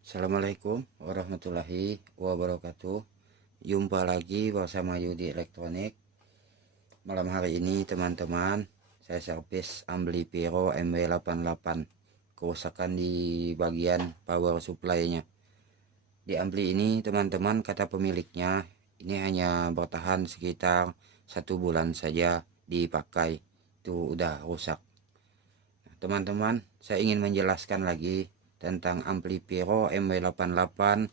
Assalamualaikum warahmatullahi wabarakatuh. Jumpa lagi bersama Yudi Elektronik. Malam hari ini teman-teman, saya servis Amblipiro MW88. Kerusakan di bagian power supply-nya. Di ampli ini teman-teman, kata pemiliknya, ini hanya bertahan sekitar 1 bulan saja dipakai. Itu udah rusak. Teman-teman, saya ingin menjelaskan lagi tentang Amblipiro MW88,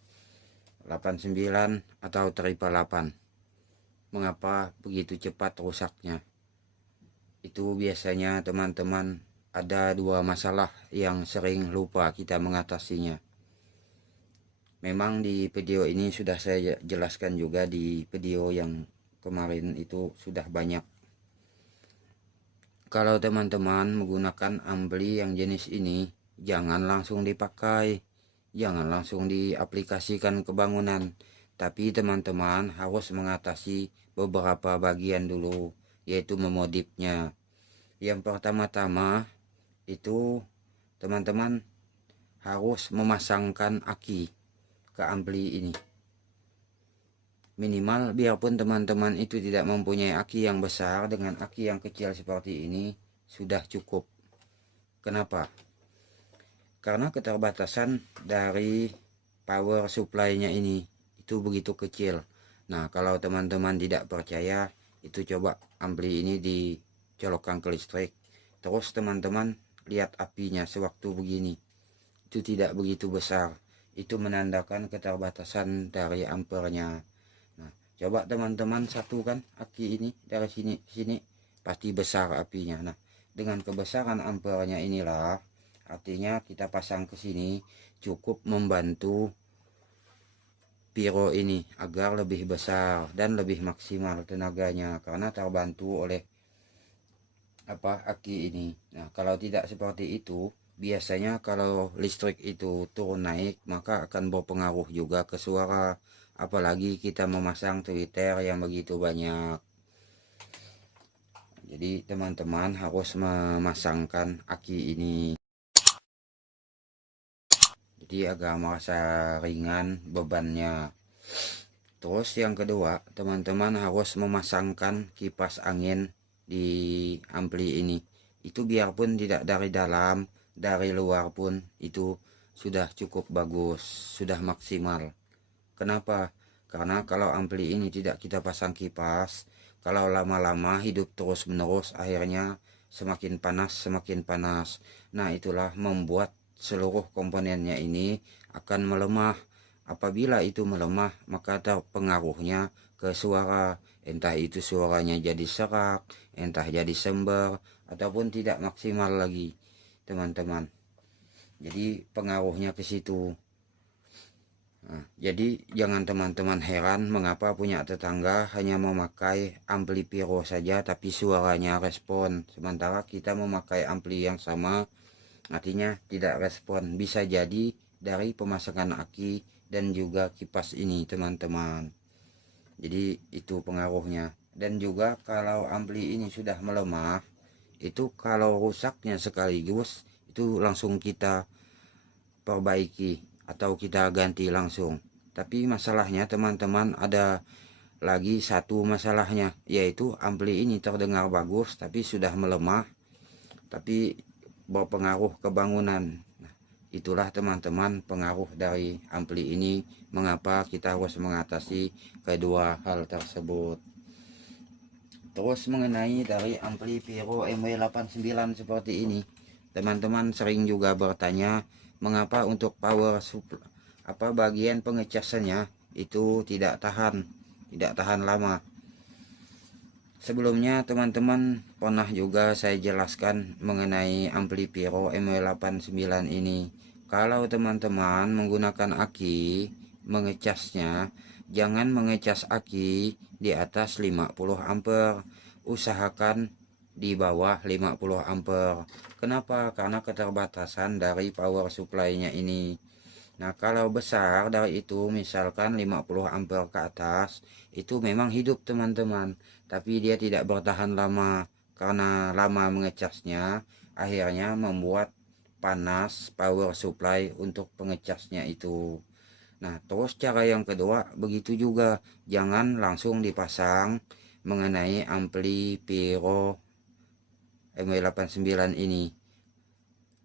89 atau triple 8. Mengapa begitu cepat rusaknya? Itu biasanya teman-teman ada dua masalah yang sering lupa kita mengatasinya. Memang di video ini sudah saya jelaskan juga, di video yang kemarin itu sudah banyak. Kalau teman-teman menggunakan ampli yang jenis ini, jangan langsung dipakai, jangan langsung diaplikasikan ke bangunan, tapi teman-teman harus mengatasi beberapa bagian dulu, yaitu memodifnya. Yang pertama-tama itu teman-teman harus memasangkan aki ke ampli ini. Minimal biarpun teman-teman itu tidak mempunyai aki yang besar, dengan aki yang kecil seperti ini sudah cukup. Kenapa? Karena keterbatasan dari power supply-nya ini itu begitu kecil. Nah, kalau teman-teman tidak percaya, itu coba ampli ini dicolokkan ke listrik. Terus teman-teman lihat apinya sewaktu begini. Itu tidak begitu besar. Itu menandakan keterbatasan dari ampernya. Nah, coba teman-teman satukan aki ini dari sini ke sini, pasti besar apinya. Nah, dengan kebesaran ampernya inilah artinya kita pasang ke sini cukup membantu Piro ini agar lebih besar dan lebih maksimal tenaganya, karena terbantu oleh aki ini. Nah, kalau tidak seperti itu, biasanya kalau listrik itu turun naik, maka akan berpengaruh juga ke suara, apalagi kita memasang tweeter yang begitu banyak. Jadi teman-teman harus memasangkan aki ini, jadi agak merasa ringan bebannya. Terus yang kedua, teman-teman harus memasangkan kipas angin di ampli ini. Itu biarpun tidak dari dalam, dari luar pun itu sudah cukup bagus, sudah maksimal. Kenapa? Karena kalau ampli ini tidak kita pasang kipas, kalau lama-lama hidup terus-menerus, akhirnya semakin panas, semakin panas. Nah, itulah membuat seluruh komponennya ini akan melemah. Apabila itu melemah, maka terpengaruhnya ke suara. Entah itu suaranya jadi serak, entah jadi sember, ataupun tidak maksimal lagi, teman-teman. Jadi pengaruhnya ke situ. Nah, jadi jangan teman-teman heran mengapa punya tetangga hanya memakai ampli Piro saja tapi suaranya respon, sementara kita memakai ampli yang sama artinya tidak respon. Bisa jadi dari pemasangan aki dan juga kipas ini, teman-teman. Jadi itu pengaruhnya. Dan juga kalau ampli ini sudah melemah, itu kalau rusaknya sekaligus itu langsung kita perbaiki atau kita ganti langsung. Tapi masalahnya teman-teman, ada lagi satu masalahnya, yaitu ampli ini terdengar bagus tapi sudah melemah, tapi berpengaruh ke bangunan. Nah, itulah teman-teman pengaruh dari ampli ini, mengapa kita harus mengatasi kedua hal tersebut. Terus mengenai dari ampli Piro MW89 seperti ini, teman-teman sering juga bertanya mengapa untuk power supply bagian pengecasannya itu tidak tahan lama. Sebelumnya teman-teman pernah juga saya jelaskan mengenai ampli Piro MW89 ini. Kalau teman-teman menggunakan aki mengecasnya, jangan mengecas aki di atas 50 ampere. Usahakan di bawah 50 ampere. Kenapa? Karena keterbatasan dari power supply-nya ini. Nah, kalau besar dari itu, misalkan 50 ampere ke atas, itu memang hidup teman-teman, tapi dia tidak bertahan lama karena lama mengecasnya, akhirnya membuat panas power supply untuk pengecasnya itu. Nah, terus cara yang kedua begitu juga, jangan langsung dipasang mengenai ampli Pyro MW89 ini.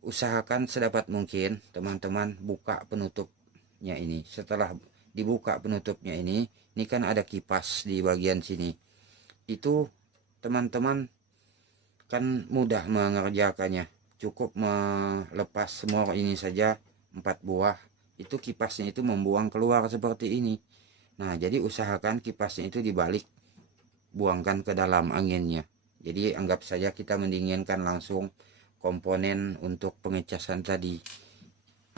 Usahakan sedapat mungkin teman-teman buka penutupnya ini. Setelah dibuka penutupnya ini kan ada kipas di bagian sini. Itu teman-teman kan mudah mengerjakannya. Cukup melepas semua ini saja 4 buah. Itu kipasnya itu membuang keluar seperti ini. Nah, jadi usahakan kipasnya itu dibalik, buangkan ke dalam anginnya. Jadi anggap saja kita mendinginkan langsung komponen untuk pengecasan tadi.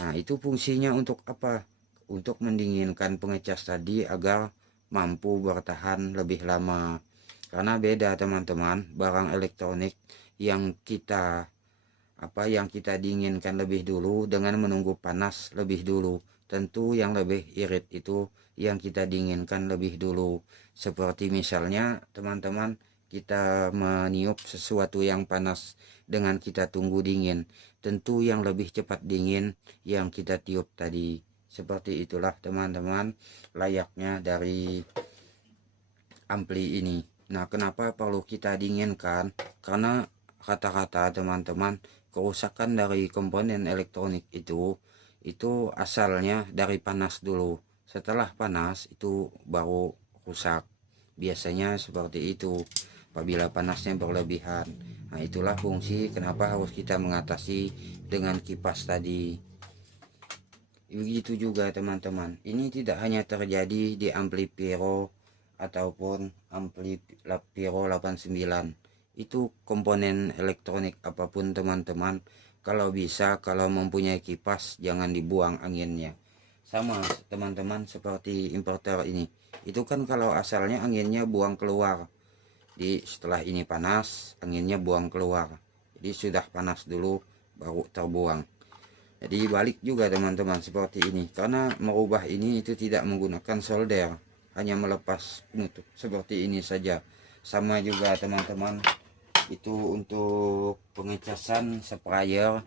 Nah, itu fungsinya untuk apa? Untuk mendinginkan pengecas tadi agar mampu bertahan lebih lama. Karena beda teman-teman, barang elektronik yang kita dinginkan lebih dulu dengan menunggu panas lebih dulu. Tentu yang lebih irit itu yang kita dinginkan lebih dulu. Seperti misalnya teman-teman, kita meniup sesuatu yang panas dengan kita tunggu dingin. Tentu yang lebih cepat dingin yang kita tiup tadi. Seperti itulah teman-teman layaknya dari ampli ini. Nah, kenapa perlu kita dinginkan? Karena rata-rata teman-teman, kerusakan dari komponen elektronik itu asalnya dari panas dulu. Setelah panas itu baru rusak. Biasanya seperti itu apabila panasnya berlebihan. Nah, itulah fungsi kenapa harus kita mengatasi dengan kipas tadi. Begitu juga teman-teman, ini tidak hanya terjadi di ampli Pyro ataupun ampli Pyro 89. Itu komponen elektronik apapun teman-teman, kalau bisa, kalau mempunyai kipas jangan dibuang anginnya. Sama teman-teman seperti inverter ini, itu kan kalau asalnya anginnya buang keluar, setelah ini panas anginnya buang keluar, jadi sudah panas dulu baru terbuang. Jadi balik juga teman-teman seperti ini, karena merubah ini itu tidak menggunakan solder, hanya melepas penutup seperti ini saja. Sama juga teman-teman, itu untuk pengecasan sprayer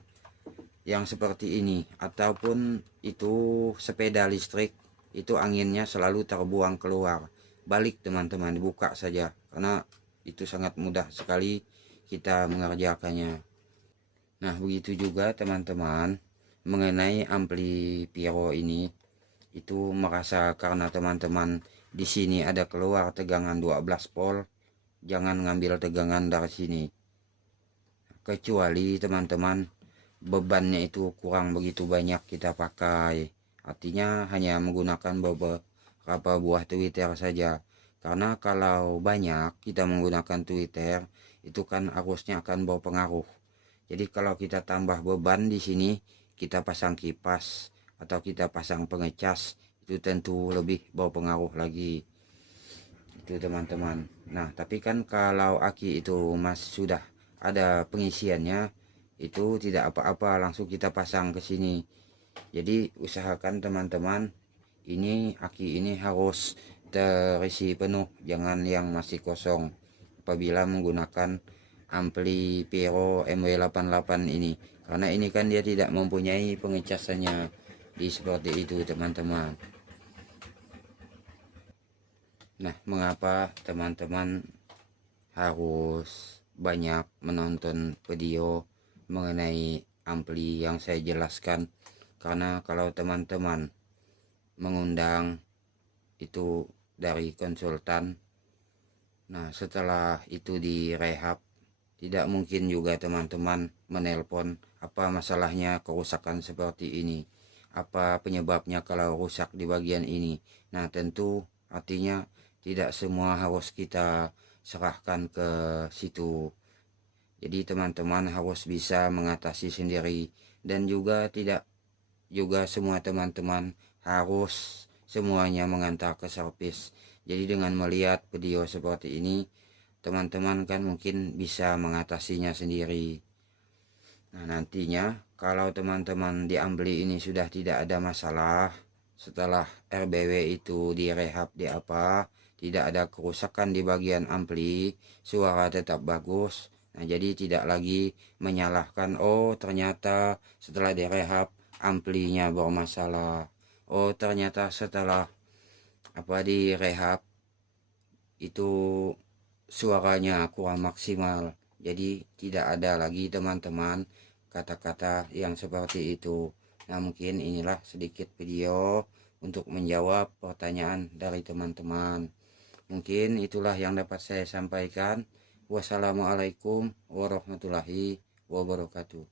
yang seperti ini, ataupun itu sepeda listrik, itu anginnya selalu terbuang keluar. Balik teman-teman, dibuka saja, karena itu sangat mudah sekali kita mengerjakannya. Nah, begitu juga teman-teman mengenai ampli Pyro ini, itu merasa karena teman-teman di sini ada keluar tegangan 12 volt, jangan ngambil tegangan dari sini. Kecuali teman-teman bebannya itu kurang begitu banyak kita pakai, artinya hanya menggunakan beberapa buah tweeter saja. Karena kalau banyak kita menggunakan tweeter, itu kan arusnya akan berpengaruh. Jadi kalau kita tambah beban di sini, kita pasang kipas atau kita pasang pengecas, itu tentu lebih berpengaruh lagi. Itu teman-teman. Nah, tapi kan kalau aki itu masih sudah ada pengisiannya, itu tidak apa-apa, langsung kita pasang ke sini. Jadi usahakan teman-teman, ini aki ini harus terisi penuh, jangan yang masih kosong apabila menggunakan ampli Pyro MW88 ini, karena ini kan dia tidak mempunyai pengecasannya di seperti itu teman-teman. Nah, mengapa teman-teman harus banyak menonton video mengenai ampli yang saya jelaskan? Karena kalau teman-teman mengundang itu dari konsultan, nah setelah itu direhab, tidak mungkin juga teman-teman menelpon apa masalahnya kerusakan seperti ini, apa penyebabnya kalau rusak di bagian ini. Nah, tentu artinya tidak semua harus kita serahkan ke situ. Jadi teman-teman harus bisa mengatasi sendiri, dan juga tidak juga semua teman-teman harus semuanya mengantar ke servis. Jadi dengan melihat video seperti ini, teman-teman kan mungkin bisa mengatasinya sendiri. Nah, nantinya kalau teman-teman di ampli ini sudah tidak ada masalah, setelah RBW itu direhab di apa, tidak ada kerusakan di bagian ampli, suara tetap bagus. Nah, jadi tidak lagi menyalahkan, oh ternyata setelah direhab amplinya bermasalah. Oh ternyata setelah direhab itu suaranya kurang maksimal. Jadi tidak ada lagi teman-teman kata-kata yang seperti itu. Nah, mungkin inilah sedikit video untuk menjawab pertanyaan dari teman-teman. Mungkin itulah yang dapat saya sampaikan. Wassalamualaikum warahmatullahi wabarakatuh.